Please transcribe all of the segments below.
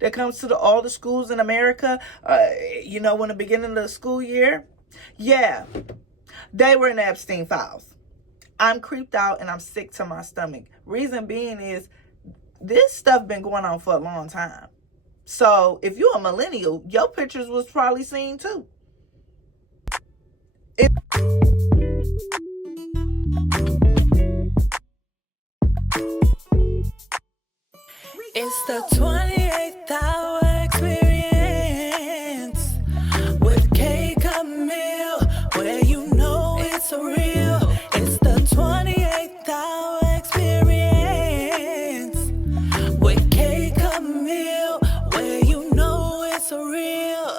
that comes to all the schools in America, when the beginning of the school year, yeah, they were in the Epstein files. I'm creeped out and I'm sick to my stomach. Reason being is this stuff been going on for a long time. So if you're a millennial, your pictures was probably seen too. It's the 28th hour experience with K. Camille, where you know it's real. It's the 28th hour experience with K. Camille, where you know it's real.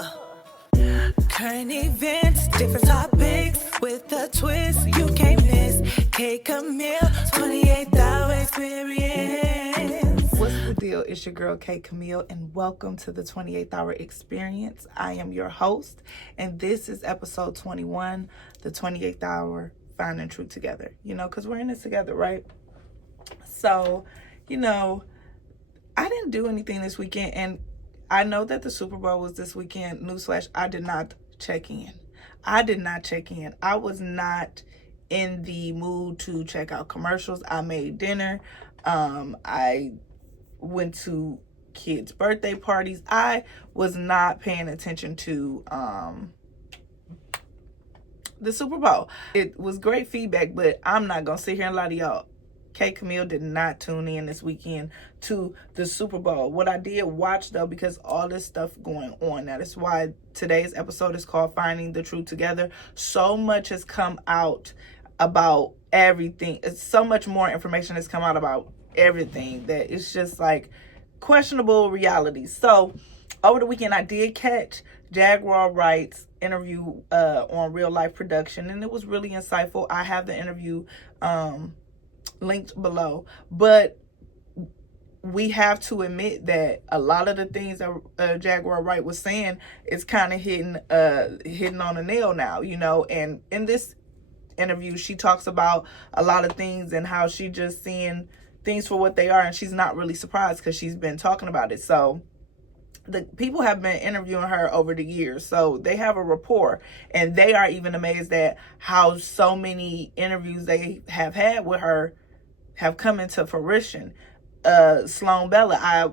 Current events, different topics with a twist you can't miss. K. Camille, 28th hour experience. What's the deal? It's your girl K. Camille, and welcome to the 28th Hour Experience. I am your host, and this is episode 21, the 28th Hour, Finding Truth Together. Because we're in this together, right? So, I didn't do anything this weekend, and I know that the Super Bowl was this weekend. Newsflash, I did not check in. I was not in the mood to check out commercials. I made dinner. I went to kids' birthday parties. I was not paying attention to the Super Bowl. It was great feedback, but I'm not gonna sit here and lie to y'all. K. Camille did not tune in this weekend to the Super Bowl. What I did watch, though, because all this stuff going on, that is why today's episode is called Finding the Truth Together. So much has come out about everything. So much more information has come out about everything that it's just like questionable reality. So over the weekend I did catch Jaguar Wright's interview on Real Life Production, and it was really insightful. I have the interview linked below, but we have to admit that a lot of the things that Jaguar Wright was saying is kind of hitting on a nail now, and in this interview she talks about a lot of things and how she just seeing things for what they are, and she's not really surprised because she's been talking about it. So the people have been interviewing her over the years, so they have a rapport, and they are even amazed at how so many interviews they have had with her have come into fruition. Sloan Bella,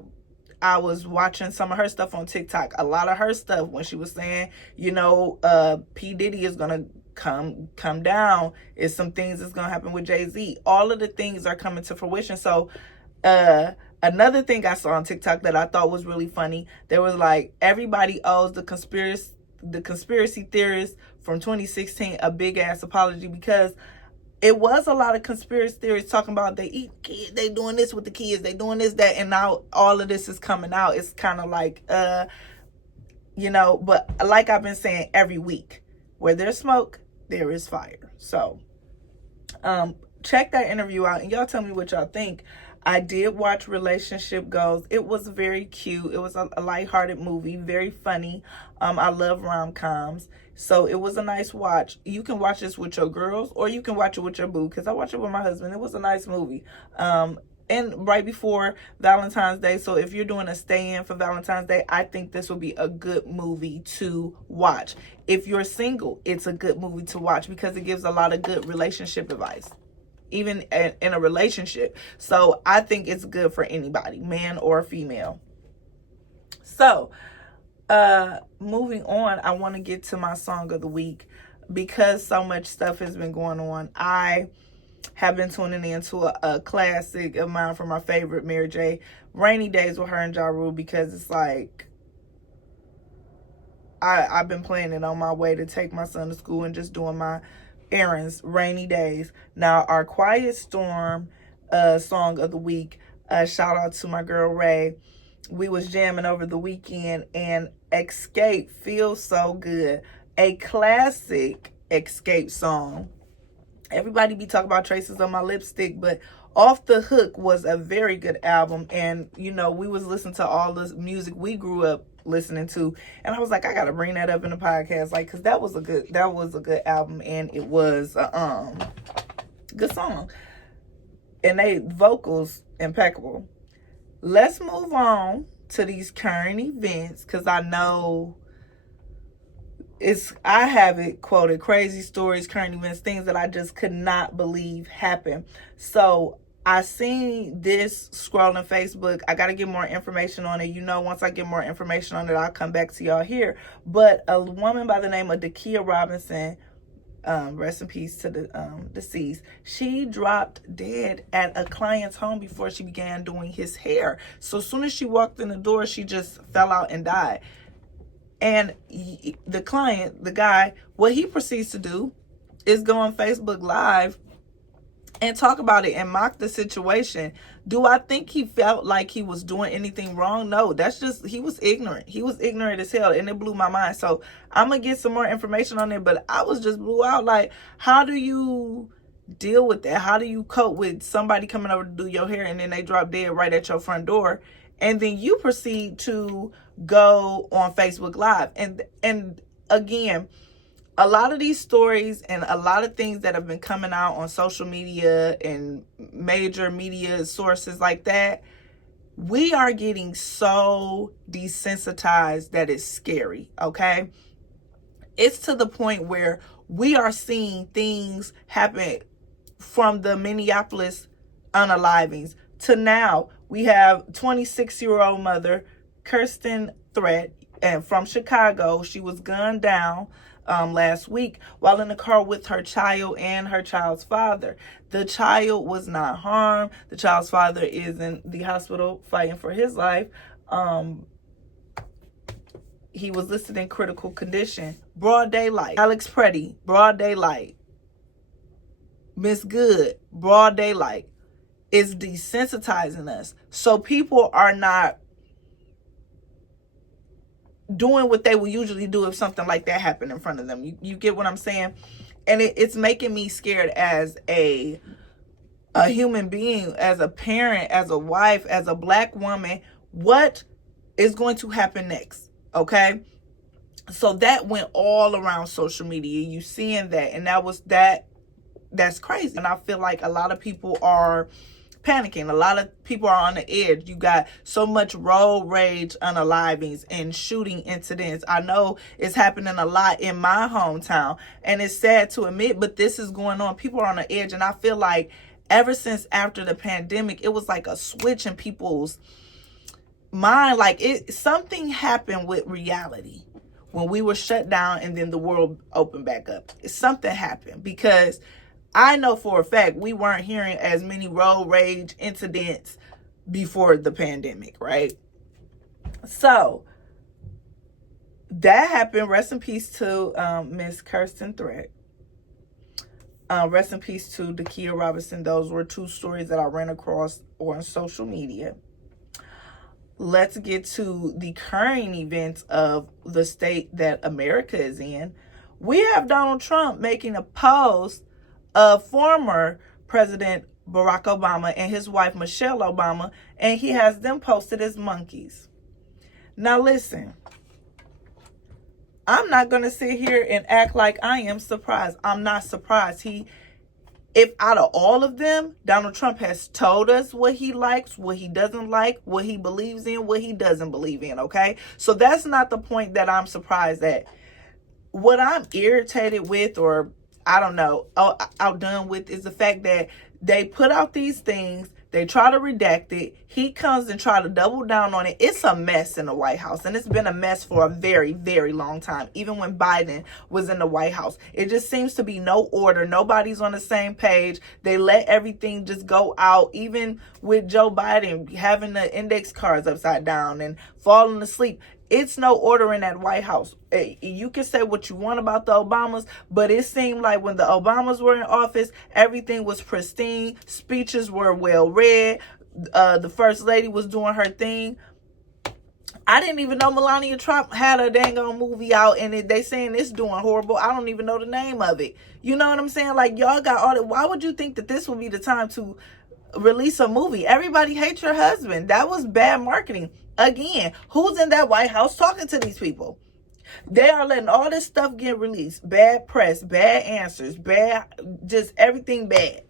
I was watching some of her stuff on TikTok. A lot of her stuff when she was saying, P. Diddy is gonna come down, is some things that's gonna happen with Jay-Z. All of the things are coming to fruition. So another thing I saw on TikTok that I thought was really funny, there was like, everybody owes the conspiracy theorists from 2016 a big ass apology, because it was a lot of conspiracy theories talking about they eat kids, they doing this with the kids, they doing this, that, and now all of this is coming out. It's kind of like, but like I've been saying every week, where there's smoke, there is fire. So check that interview out, and y'all tell me what y'all think. I did watch Relationship Goals. It was very cute. It was a lighthearted movie, very funny. I love rom-coms, so it was a nice watch. You can watch this with your girls, or you can watch it with your boo, because I watched it with my husband. It was a nice movie. And right before Valentine's Day, so if you're doing a stay-in for Valentine's Day, I think this will be a good movie to watch. If you're single, it's a good movie to watch because it gives a lot of good relationship advice, even in a relationship. So I think it's good for anybody, man or female. So moving on, I want to get to my song of the week, because so much stuff has been going on. I have been tuning into a classic of mine from my favorite, Mary J, Rainy Days with her and Ja Rule, because it's like, I've been playing it on my way to take my son to school and just doing my errands. Rainy Days. Now, our Quiet Storm song of the week, shout out to my girl Ray. We was jamming over the weekend, and Xscape, Feels So Good, a classic Xscape song. Everybody be talking about Traces on My Lipstick, but Off the Hook was a very good album. And we was listening to all this music we grew up listening to, and I was like, I gotta bring that up in the podcast, like, because that was a good album, and it was a good song, and they vocals impeccable. Let's move on to these current events, because I know I have it quoted, crazy stories, current events, things that I just could not believe happened. So I seen this scrolling Facebook. I got to get more information on it. Once I get more information on it, I'll come back to y'all here. But a woman by the name of Dakia Robinson, rest in peace to the deceased, she dropped dead at a client's home before she began doing his hair. So as soon as she walked in the door, she just fell out and died. And the client, the guy, what he proceeds to do is go on Facebook Live and talk about it and mock the situation. Do I think he felt like he was doing anything wrong? No, that's just, he was ignorant. He was ignorant as hell, and it blew my mind. So I'm going to get some more information on it, but I was just blew out. Like, how do you deal with that? How do you cope with somebody coming over to do your hair and then they drop dead right at your front door? And then you proceed to go on Facebook Live. And again, a lot of these stories and a lot of things that have been coming out on social media and major media sources like that, we are getting so desensitized that it's scary, okay? It's to the point where we are seeing things happen from the Minneapolis unalivings to now. We have 26-year-old mother, Kirsten Threat, and from Chicago. She was gunned down last week while in the car with her child and her child's father. The child was not harmed. The child's father is in the hospital fighting for his life. He was listed in critical condition. Broad daylight. Alex Preddy, broad daylight. Miss Good, broad daylight. Is desensitizing us. So people are not doing what they would usually do if something like that happened in front of them. You get what I'm saying? And it's making me scared as a human being, as a parent, as a wife, as a Black woman. What is going to happen next? Okay? So that went all around social media. You seeing that, and that's crazy. And I feel like a lot of people are panicking. A lot of people are on the edge. You got so much road rage unalivings and shooting incidents. I know it's happening a lot in my hometown, and it's sad to admit, but this is going on. People are on the edge, and I feel like ever since after the pandemic, it was like a switch in people's mind. Like something happened with reality when we were shut down and then the world opened back up. Something happened, because I know for a fact we weren't hearing as many road rage incidents before the pandemic, right? So that happened. Rest in peace to Miss Kirsten Threat. Rest in peace to Dakia Robinson. Those were two stories that I ran across on social media. Let's get to the current events of the state that America is in. We have Donald Trump making a post of former President Barack Obama and his wife Michelle Obama, and he has them posted as monkeys. Now listen, I'm not going to sit here and act like I am surprised. I'm not surprised. If out of all of them, Donald Trump has told us what he likes, what he doesn't like, what he believes in, what he doesn't believe in, okay? So that's not the point that I'm surprised at. What I'm irritated with, or I don't know, outdone with, is the fact that they put out these things, they try to redact it, he comes and try to double down on it. It's a mess in the White House, and it's been a mess for a very, very long time, even when Biden was in the White House. It just seems to be no order. Nobody's on the same page. They let everything just go out, even with Joe Biden having the index cards upside down and falling asleep. It's no order in that White House. You can say what you want about the Obamas, but it seemed like when the Obamas were in office, everything was pristine. Speeches were well read. The First Lady was doing her thing. I didn't even know Melania Trump had a dang on movie out, and they saying it's doing horrible. I don't even know the name of it. You know what I'm saying? Like, y'all got all that. Why would you think that this would be the time to release a movie? Everybody hates your husband. That was bad marketing. Again, who's in that White House talking to these people? They are letting all this stuff get released. Bad press, bad answers, bad, just everything bad.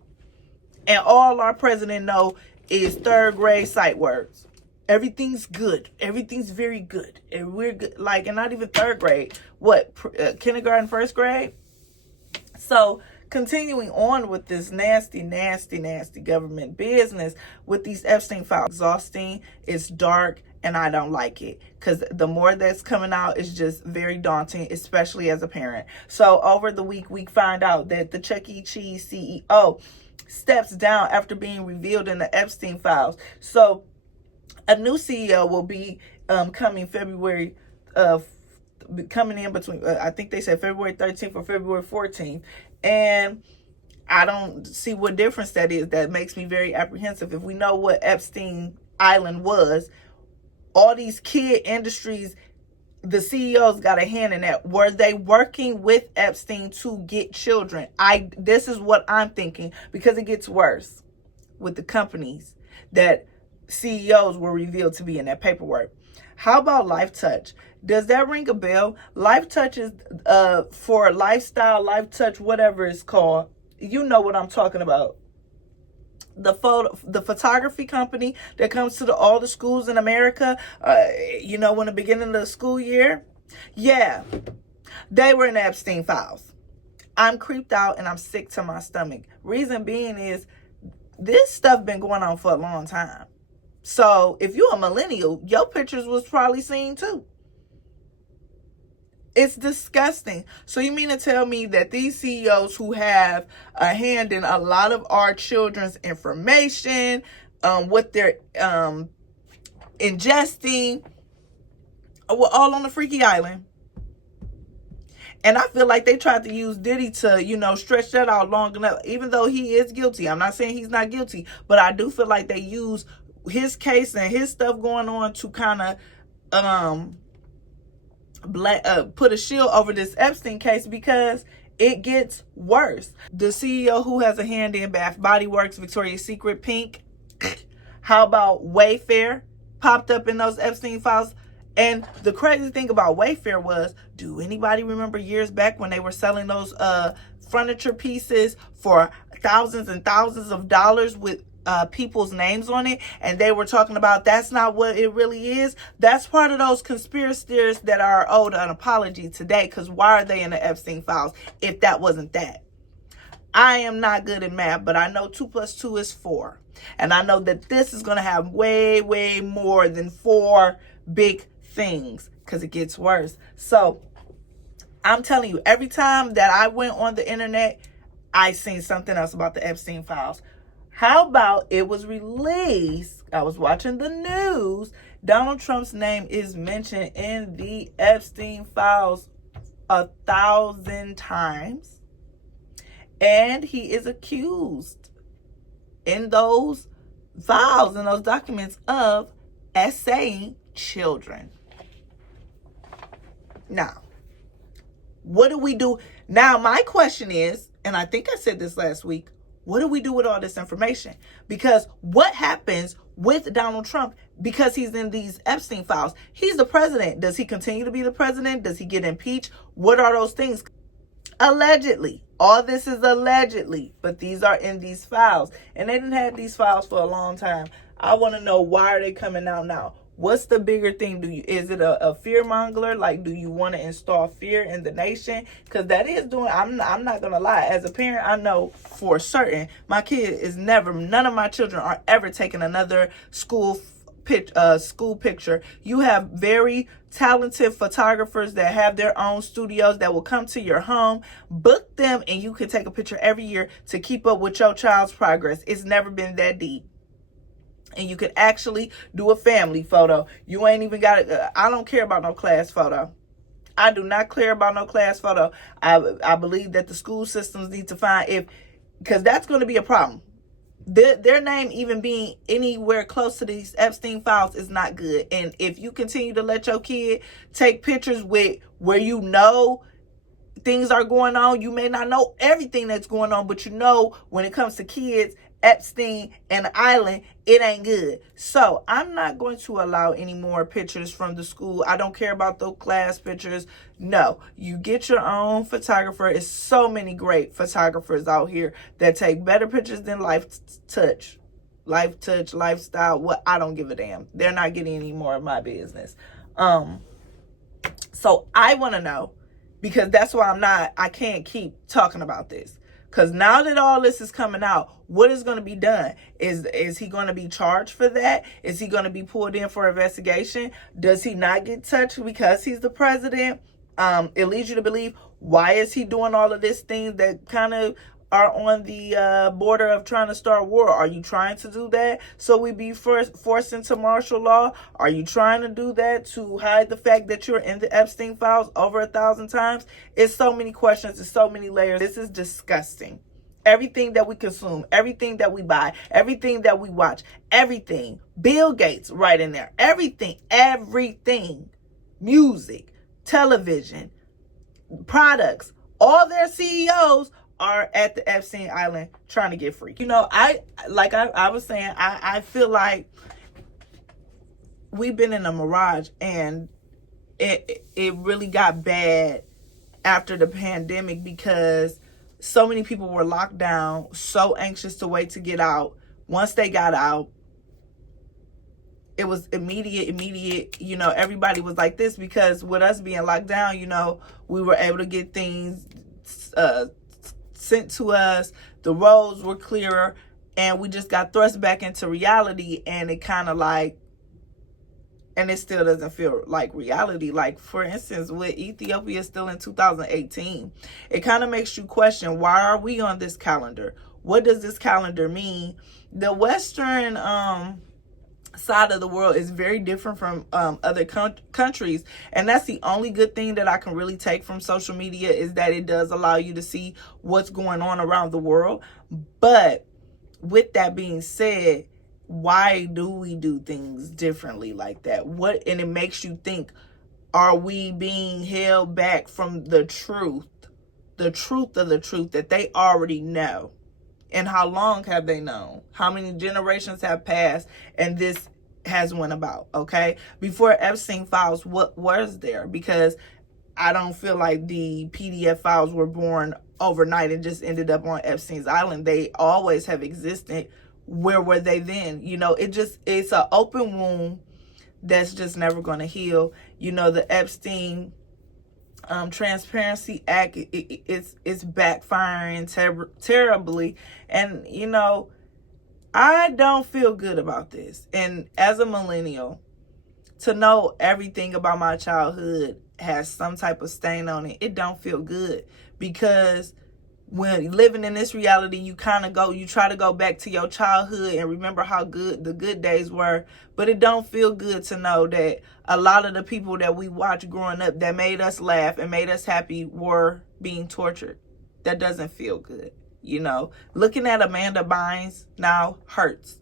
And all our president know is third grade sight words. Everything's good. Everything's very good. And we're good. Like, and not even third grade. What? Kindergarten, first grade? So, continuing on with this nasty, nasty, nasty government business with these Epstein files. Exhausting. It's dark. And I don't like it. Because the more that's coming out is just very daunting, especially as a parent. So, over the week, we find out that the Chuck E. Cheese CEO steps down after being revealed in the Epstein files. So, a new CEO will be coming February coming in between, I think they said February 13th or February 14th. And I don't see what difference that is. That makes me very apprehensive. If we know what Epstein Island was, all these kid industries, the CEOs got a hand in that. Were they working with Epstein to get children? This is what I'm thinking, because it gets worse with the companies that CEOs were revealed to be in that paperwork. How about Life Touch? Does that ring a bell? Life Touch is for lifestyle, Life Touch, whatever it's called. You know what I'm talking about. The photography company that comes to all the schools in America, in the beginning of the school year. Yeah, they were in the Epstein files. I'm creeped out and I'm sick to my stomach. Reason being is this stuff been going on for a long time. So if you're a millennial, your pictures was probably seen too. It's disgusting. So you mean to tell me that these CEOs who have a hand in a lot of our children's information, what they're ingesting, were all on the freaky island? And I feel like they tried to use Diddy to, stretch that out long enough, even though he is guilty. I'm not saying he's not guilty, but I do feel like they use his case and his stuff going on to kind of put a shield over this Epstein case, because it gets worse. The CEO who has a hand in Bath Body Works, Victoria's Secret, Pink. How about Wayfair popped up in those Epstein files? And the crazy thing about Wayfair was, do anybody remember years back when they were selling those furniture pieces for thousands and thousands of dollars with people's names on it, and they were talking about that's not what it really is? That's part of those conspiracy theories that are owed an apology today, because why are they in the Epstein files if that wasn't that? I am not good at math, but I know 2 + 2 is 4. And I know that this is going to have way, way more than 4 big things, because it gets worse. So I'm telling you, every time that I went on the internet, I seen something else about the Epstein files. How about it was released? I was watching the news. Donald Trump's name is mentioned in the Epstein files 1,000 times. And he is accused in those files, in those documents, of essaying children. Now, what do we do? Now, my question is, and I think I said this last week, what do we do with all this information? Because what happens with Donald Trump because he's in these Epstein files? He's the president. Does he continue to be the president? Does he get impeached? What are those things? Allegedly. All this is allegedly. But these are in these files. And they didn't have these files for a long time. I want to know, why are they coming out now? What's the bigger thing? Is it a fear monger? Like, do you want to install fear in the nation? Because that is doing, I'm not going to lie. As a parent, I know for certain my kid is never, none of my children are ever taking another school picture. You have very talented photographers that have their own studios that will come to your home, book them, and you can take a picture every year to keep up with your child's progress. It's never been that deep. And you can actually do a family photo. You ain't even got it. I don't care about no class photo. I do not care about no class photo. I believe that the school systems need to find, because that's going to be a problem. Their name even being anywhere close to these Epstein files is not good. And if you continue to let your kid take pictures with where you know things are going on, you may not know everything that's going on, but you know when it comes to kids, Epstein and the island, it ain't good. So I'm not going to allow any more pictures from the school. I don't care about those class pictures. No, you get your own photographer. It's so many great photographers out here that take better pictures than Life Touch. life touch, lifestyle, what, I don't give a damn. They're not getting any more of my business. So I want to know, because that's why I can't keep talking about this. Because now that all this is coming out, what is going to be done? Is he going to be charged for that? Is he going to be pulled in for investigation? Does he not get touched because he's the president? It leads you to believe, why is he doing all of these things that kind of are on the border of trying to start war? Are you trying to do that so we be forced into martial law? Are you trying to do that to hide the fact that you're in the Epstein files over 1,000 times? It's so many questions. It's so many layers. This is disgusting. Everything that we consume, everything that we buy, everything that we watch, everything. Bill Gates right in there. Everything. Music, television, products, all their CEOs are at the Epstein Island trying to get free. You know, I was saying, I feel like we've been in a mirage, and it really got bad after the pandemic because so many people were locked down, so anxious to wait to get out. Once they got out, it was immediate, you know, everybody was like this, because with us being locked down, you know, we were able to get things sent to us, the roads were clearer, and we just got thrust back into reality, and it kind of like, and it still doesn't feel like reality. Like, for instance, with Ethiopia still in 2018, it kind of makes you question, why are we on this calendar? What does this calendar mean? The Western side of the world is very different from other countries, and that's the only good thing that I can really take from social media, is that it does allow you to see what's going on around the world. But with that being said, why do we do things differently like that? And it makes you think, are we being held back from the truth of the truth that they already know? And how long have they known? How many generations have passed and this has went about, okay? Before Epstein files, what was there? Because I don't feel like the PDF files were born overnight and just ended up on Epstein's Island. They always have existed. Where were they then? You know, it's an open wound that's just never going to heal. You know, the Epstein Transparency Act, it's backfiring terribly. And, you know, I don't feel good about this. And as a millennial, to know everything about my childhood has some type of stain on it, it don't feel good. Because when living in this reality, you try to go back to your childhood and remember how good the good days were. But it don't feel good to know that a lot of the people that we watched growing up that made us laugh and made us happy were being tortured. That doesn't feel good. You know, looking at Amanda Bynes now hurts.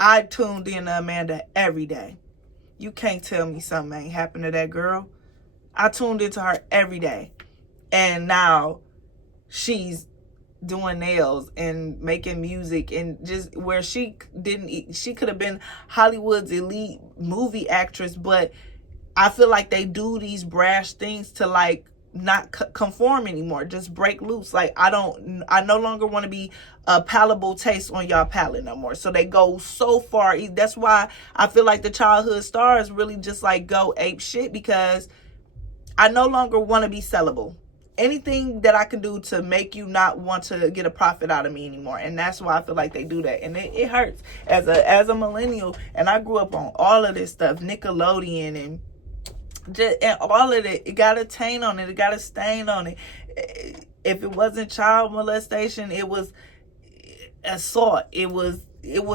I tuned in to Amanda every day. You can't tell me something ain't happened to that girl. I tuned into her every day. And now she's doing nails and making music, and just where she could have been Hollywood's elite movie actress, but I feel like they do these brash things to like not conform anymore, just break loose. Like, I no longer want to be a palatable taste on y'all palate no more. So they go so far. That's why I feel like the childhood stars really just like go ape shit, because I no longer want to be sellable. Anything that I can do to make you not want to get a profit out of me anymore. And that's why I feel like they do that. And it hurts as a millennial. And I grew up on all of this stuff, Nickelodeon and all of it. It got a taint on it. It got a stain on it. If it wasn't child molestation, it was assault. It was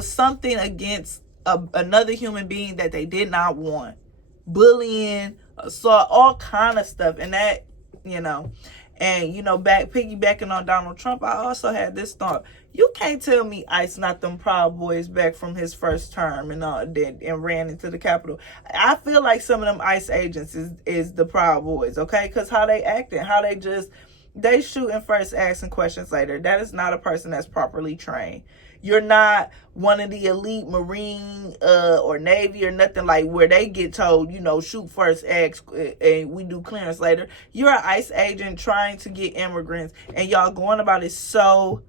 something against another human being that they did not want. Bullying, assault, all kind of stuff. And that, you know, and, you know, piggybacking on Donald Trump, I also had this thought. You can't tell me ICE not them Proud Boys back from his first term and ran into the Capitol. I feel like some of them ICE agents is the Proud Boys, okay? Because how they acting, how they shooting first, asking questions later. That is not a person that's properly trained. You're not one of the elite Marine or Navy or nothing like where they get told, you know, shoot first, ask, and we do clearance later. You're an ICE agent trying to get immigrants, and y'all going about it so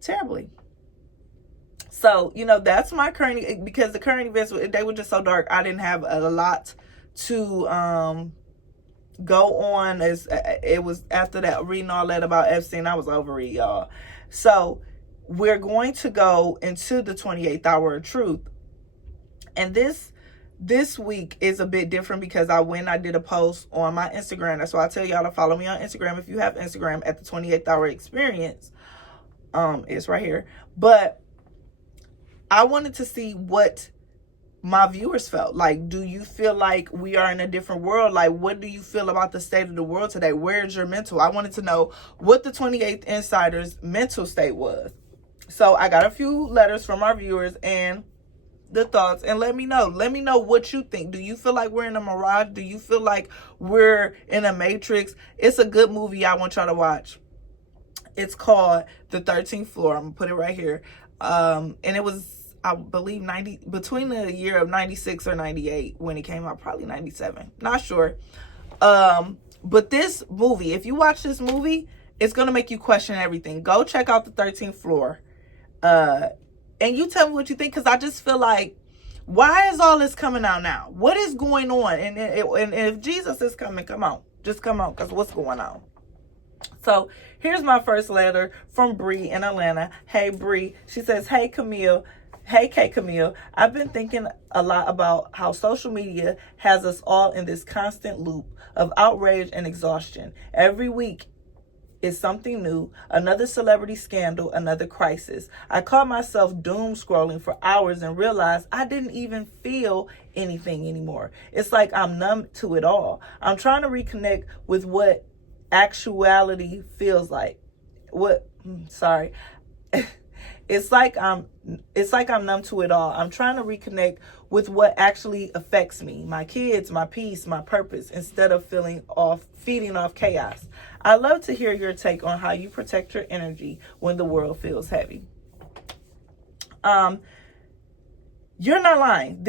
terribly. So, that's my current, because the current events, they were just so dark. I didn't have a lot to go on. As it was after that, reading all that about Epstein, I was over it, y'all. So we're going to go into the 28th hour of truth. And this week is a bit different because I did a post on my Instagram. That's why I tell y'all to follow me on Instagram if you have Instagram at the 28th hour experience. It's right here. But I wanted to see what my viewers felt. Like, do you feel like we are in a different world? Like, what do you feel about the state of the world today? Where's your mental? I wanted to know what the 28th Insider's mental state was. So I got a few letters from our viewers and the thoughts, and let me know what you think. Do you feel like we're in a mirage? Do you feel like we're in a matrix? It's a good movie I want y'all to watch. It's called The 13th Floor. I'm gonna put it right here. And it was, I believe, between the year of 96 or 98 when it came out, probably 97, not sure. But this movie, if you watch this movie, it's gonna make you question everything. Go check out The 13th Floor, and you tell me what you think, because I just feel like, why is all this coming out now? What is going on? And if Jesus is coming, come on, just come on, because what's going on? So here's my first letter from Bree in Atlanta. Hey Bree, she says, hey Camille. Hey, K. Camille, I've been thinking a lot about how social media has us all in this constant loop of outrage and exhaustion. Every week is something new, another celebrity scandal, another crisis. I caught myself doom scrolling for hours and realized I didn't even feel anything anymore. It's like I'm numb to it all. I'm trying to reconnect with what actuality feels like. It's like I'm numb to it all. I'm trying to reconnect with what actually affects me, my kids, my peace, my purpose, instead of feeding off chaos. I'd love to hear your take on how you protect your energy when the world feels heavy. You're not lying.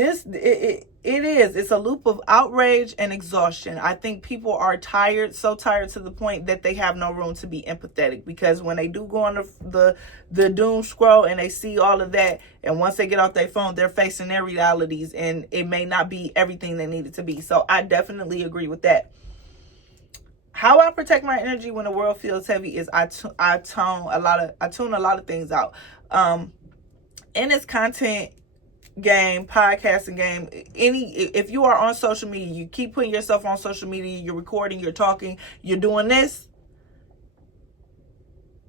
It's a loop of outrage and exhaustion. I think people are tired, so tired to the point that they have no room to be empathetic, because when they do go on the doom scroll and they see all of that, and once they get off their phone, they're facing their realities, and it may not be everything they need it to be. So I definitely agree with that. How I protect my energy when the world feels heavy is I tune a lot of things out. In this content game, podcasting game, if you are on social media, you keep putting yourself on social media, you're recording, you're talking, you're doing this,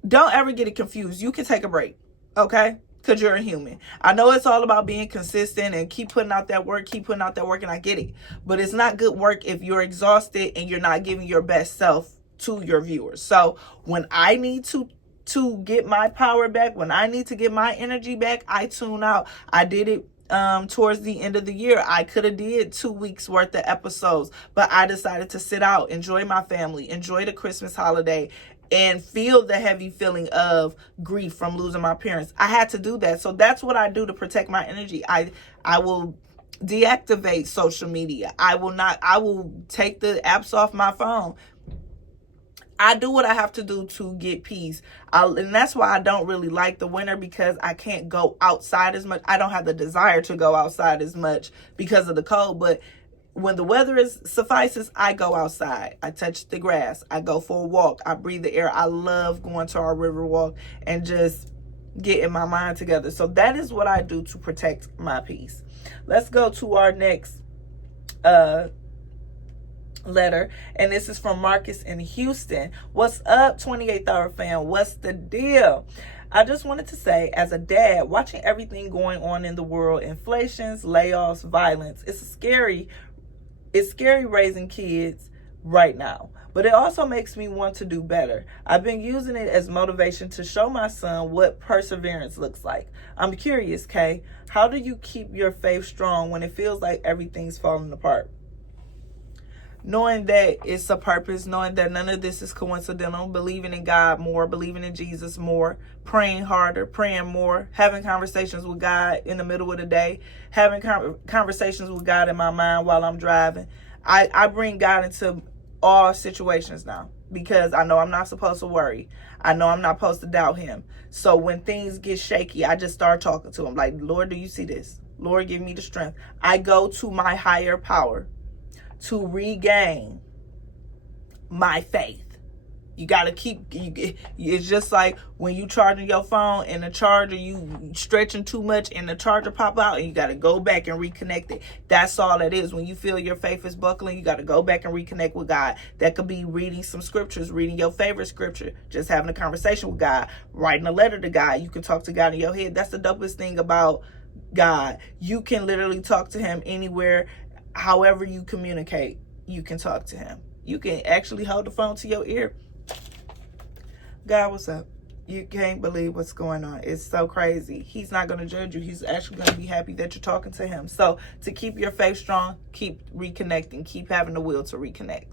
don't ever get it confused. You can take a break, okay? Because you're a human. I know it's all about being consistent and keep putting out that work, and I get it. But it's not good work if you're exhausted and you're not giving your best self to your viewers. So when I need to get my power back, when I need to get my energy back, I tune out. I did it towards the end of the year. I could have did 2 weeks worth of episodes, but I decided to sit out, enjoy my family, enjoy the Christmas holiday, and feel the heavy feeling of grief from losing my parents. I had to do that. So that's what I do to protect my energy. I will deactivate social media. I will take the apps off my phone. I do what I have to do to get peace. And that's why I don't really like the winter, because I can't go outside as much. I don't have the desire to go outside as much because of the cold. But when the weather suffices, I go outside. I touch the grass. I go for a walk. I breathe the air. I love going to our river walk and just getting my mind together. So that is what I do to protect my peace. Let's go to our next letter, and this is from Marcus in Houston. What's up, 28th Hour fam? What's the deal? I just wanted to say, as a dad, watching everything going on in the world, inflations, layoffs, violence, it's scary raising kids right now. But it also makes me want to do better. I've been using it as motivation to show my son what perseverance looks like. I'm curious, Kay, how do you keep your faith strong when it feels like everything's falling apart? Knowing that it's a purpose, knowing that none of this is coincidental, believing in God more, believing in Jesus more, praying harder, praying more, having conversations with God in the middle of the day, having conversations with God in my mind while I'm driving. I bring God into all situations now. because I know I'm not supposed to worry. I know I'm not supposed to doubt him. So when things get shaky, I just start talking to him like, Lord, do you see this? Lord, give me the strength. I go to my higher power to regain my faith. You got to it's just like when you charging your phone and the charger, you stretching too much and the charger pop out and you got to go back and reconnect it. That's all it is. When you feel your faith is buckling, you got to go back and reconnect with God. That could be reading some scriptures, reading your favorite scripture, just having a conversation with God, writing a letter to God. You can talk to God in your head. That's the dopest thing about God. You can literally talk to him anywhere. However you communicate, you can talk to him. You can actually hold the phone to your ear. God, what's up? You can't believe what's going on. It's so crazy. He's not going to judge you. He's actually going to be happy that you're talking to him. So to keep your faith strong, keep reconnecting. Keep having the will to reconnect.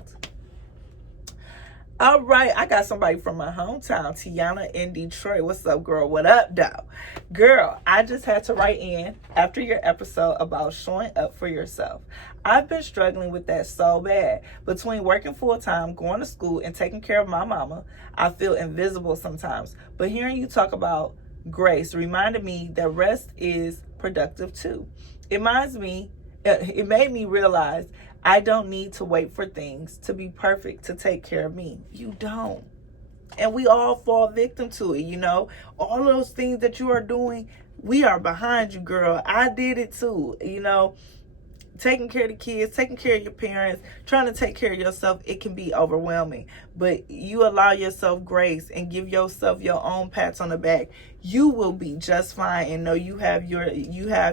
All right, I got somebody from my hometown, Tiana in Detroit. What's up, girl? What up, though? Girl, I just had to write in after your episode about showing up for yourself. I've been struggling with that so bad. Between working full-time, going to school, and taking care of my mama, I feel invisible sometimes. But hearing you talk about grace reminded me that rest is productive too. It made me realize I don't need to wait for things to be perfect to take care of me. You don't. And we all fall victim to it, you know. All those things that you are doing, we are behind you, girl. I did it too, you know. Taking care of the kids, taking care of your parents, trying to take care of yourself, it can be overwhelming. But you allow yourself grace and give yourself your own pats on the back. You will be just fine, and know you have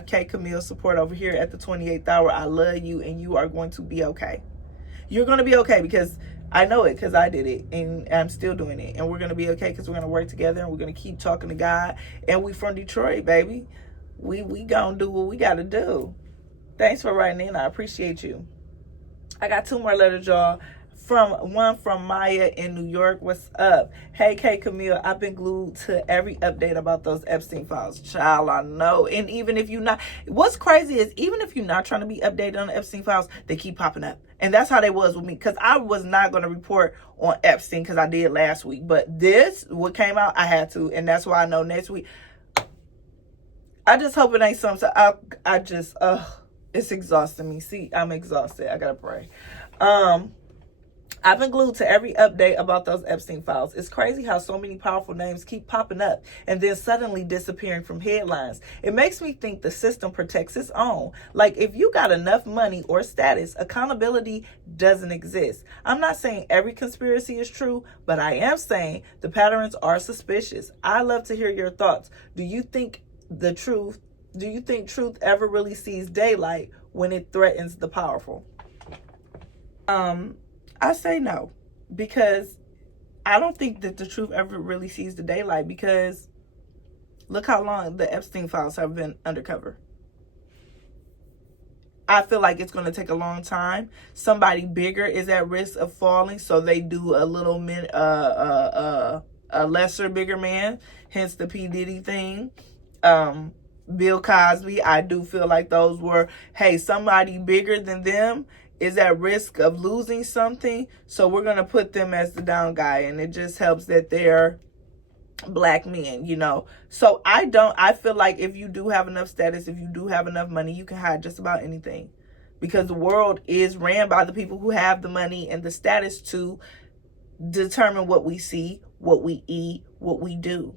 K Camille support over here at the 28th hour. I love you, and you are going to be okay. You're going to be okay because I know it, because I did it, and I'm still doing it. And we're going to be okay because we're going to work together, and we're going to keep talking to God. And we from Detroit, baby. We going to do what we got to do. Thanks for writing in. I appreciate you. I got 2 more letters, y'all. One from Maya in New York. What's up? Hey, K Camille, I've been glued to every update about those Epstein files. Child, I know. And even if you're not, what's crazy is even if you're not trying to be updated on the Epstein files, they keep popping up. And that's how they was with me. Because I was not going to report on Epstein because I did last week. But this, what came out, I had to. And that's why I know next week. I just hope it ain't something. It's exhausting me. See, I'm exhausted. I gotta pray. I've been glued to every update about those Epstein files. It's crazy how so many powerful names keep popping up and then suddenly disappearing from headlines. It makes me think the system protects its own. Like, if you got enough money or status, accountability doesn't exist. I'm not saying every conspiracy is true, but I am saying the patterns are suspicious. I love to hear your thoughts. Do you think truth ever really sees daylight when it threatens the powerful? I say no, because I don't think that the truth ever really sees the daylight, because look how long the Epstein files have been undercover. I feel like it's going to take a long time. Somebody bigger is at risk of falling, so they do a lesser bigger man, hence the P. Diddy thing. Bill Cosby, I do feel like those were, hey, somebody bigger than them is at risk of losing something, so we're going to put them as the down guy, and it just helps that they're black men, you know. So I feel like if you do have enough status, if you do have enough money, you can hide just about anything, because the world is ran by the people who have the money and the status to determine what we see, what we eat, what we do.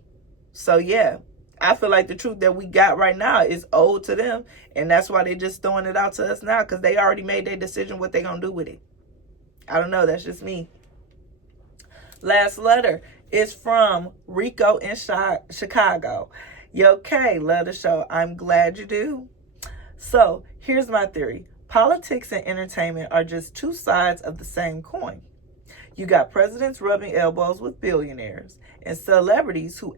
So yeah, I feel like the truth that we got right now is owed to them. And that's why they're just throwing it out to us now, because they already made their decision what they're going to do with it. I don't know. That's just me. Last letter is from Rico in Chicago. Yo, Kay, love the show. I'm glad you do. So here's my theory. Politics and entertainment are just 2 sides of the same coin. You got presidents rubbing elbows with billionaires, and celebrities who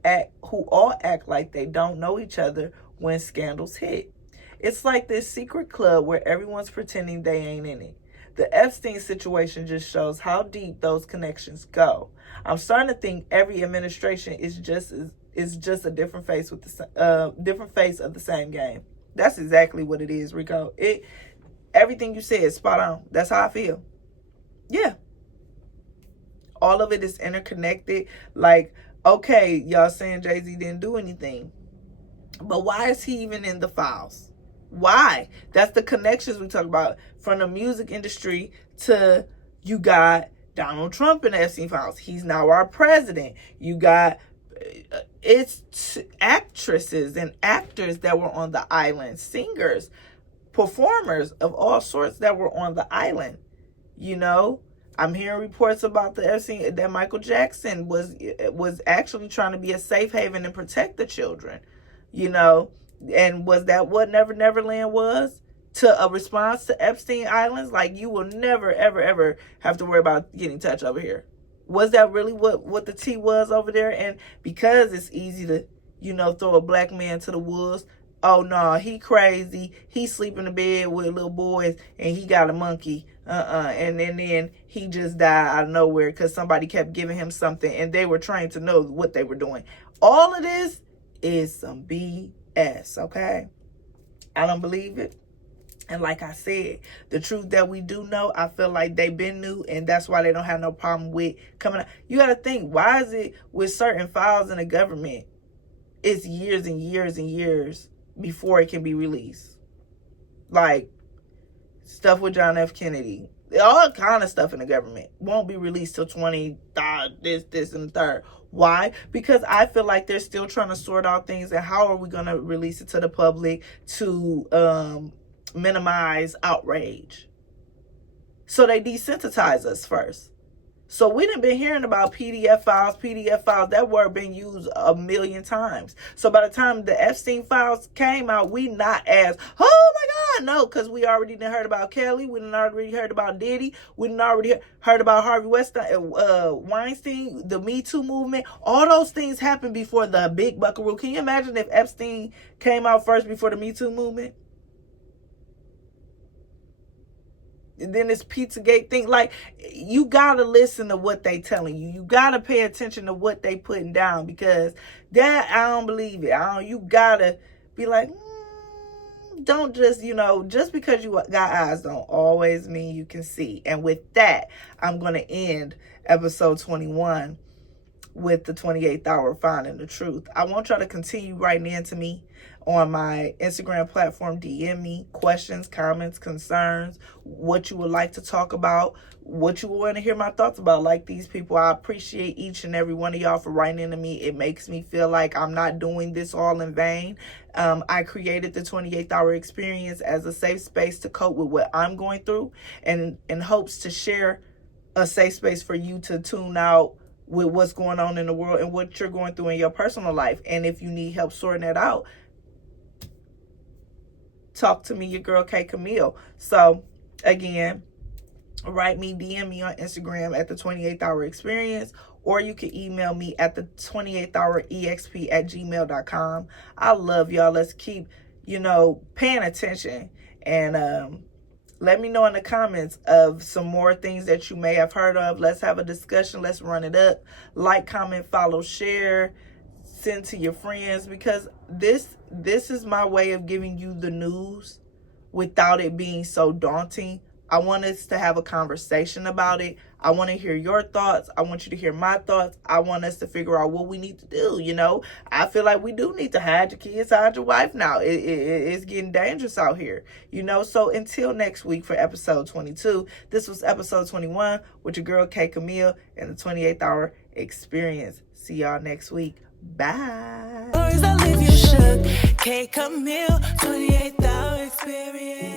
all act like they don't know each other when scandals hit. It's like this secret club where everyone's pretending they ain't in it. The Epstein situation just shows how deep those connections go. I'm starting to think every administration is just a different face with the different face of the same game. That's exactly what it is, Rico. Everything you said is spot on. That's how I feel. Yeah. all of it is interconnected. Like, okay, y'all saying Jay-Z didn't do anything, but why is he even in the files? Why? That's the connections we talk about, from the music industry to, you got Donald Trump in the Epstein files. He's now our president. You got it's actresses and actors that were on the island, singers, performers of all sorts that were on the island. You know, I'm hearing reports about the Epstein, that Michael Jackson was actually trying to be a safe haven and protect the children. You know, and was that what Never Neverland was? To a response to Epstein Islands? Like, you will never, ever, ever have to worry about getting touched over here. Was that really what the tea was over there? And because it's easy to, you know, throw a black man to the wolves. Oh, no, he crazy. He sleep in the bed with little boys and he got a monkey. And then he just died out of nowhere because somebody kept giving him something and they were trained to know what they were doing. All of this is some BS, okay? I don't believe it. And like I said, the truth that we do know, I feel like they've been new, and that's why they don't have no problem with coming out. You got to think, why is it with certain files in the government, it's years and years and years before it can be released? Like, stuff with John F. Kennedy, all kind of stuff in the government won't be released till 2030, this, and the third. Why? Because I feel like they're still trying to sort out things, and how are we going to release it to the public to minimize outrage? So they desensitize us first. So we done been hearing about PDF files. That word been used a million times. So by the time the Epstein files came out, we not as, oh my God, no, because we already done heard about Kelly. We done already heard about Diddy. We done already heard about Harvey Weinstein, the Me Too movement. All those things happened before the big buckaroo. Can you imagine if Epstein came out first before the Me Too movement? And then this Pizzagate thing, like, you gotta listen to what they telling you. You gotta pay attention to what they putting down, because that, I don't believe it. You gotta be like, don't just, just because you got eyes don't always mean you can see. And with that, I'm gonna end episode 21 with the 28th hour, finding the truth. I want y'all to continue writing into me on my Instagram platform. DM me questions, comments, concerns, what you would like to talk about, what you want to hear my thoughts about, like these people. I appreciate each and every one of y'all for writing into me. It makes me feel like I'm not doing this all in vain. I created the 28th hour experience as a safe space to cope with what I'm going through, and in hopes to share a safe space for you to tune out with what's going on in the world and what you're going through in your personal life. And if you need help sorting that out, talk to me, your girl K Camille. So again, write me, DM me on Instagram at the 28th hour experience, or you can email me at the 28th hour exp@gmail.com. I love y'all. Let's keep, paying attention, and let me know in the comments of some more things that you may have heard of. Let's have a discussion. Let's run it up. Like, comment, follow, share, send to your friends, because this is my way of giving you the news without it being so daunting. I want us to have a conversation about it. I want to hear your thoughts. I want you to hear my thoughts. I want us to figure out what we need to do. I feel like we do need to hide your kids, hide your wife now. It's getting dangerous out here, So until next week for episode 22, this was episode 21 with your girl K Camille and the 28th hour experience. See y'all next week. Bye. K Camille, 28th hour experience.